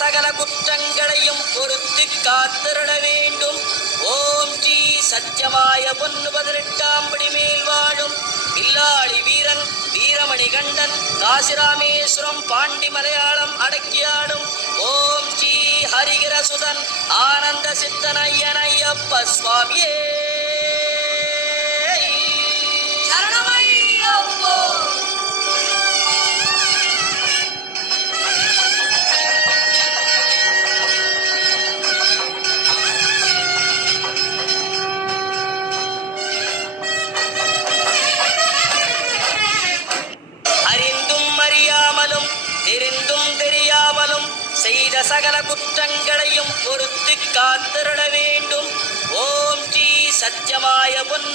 சகல குற்றங்களையும் பொறுத்து காத்திருட வேண்டும். ஓம் ஸ்ரீ சத்தியமாய பொன்னு 18ஆம் படி மேல் வாழும் வில்லாளி வீரன் வீரமணி கண்டன் காசிராமேஸ்வரம் பாண்டி மலையாளம் அடக்கியாடும் ஓம் ஸ்ரீ ஹரிகிரசுதன் ஆனந்த சித்தனையனையப்ப சுவாமியே செய்த சகல குற்றங்களையும் பொறுத்து காத்திருட வேண்டும். ஓம் ஸ்ரீ சத்தியமாய பொன்னு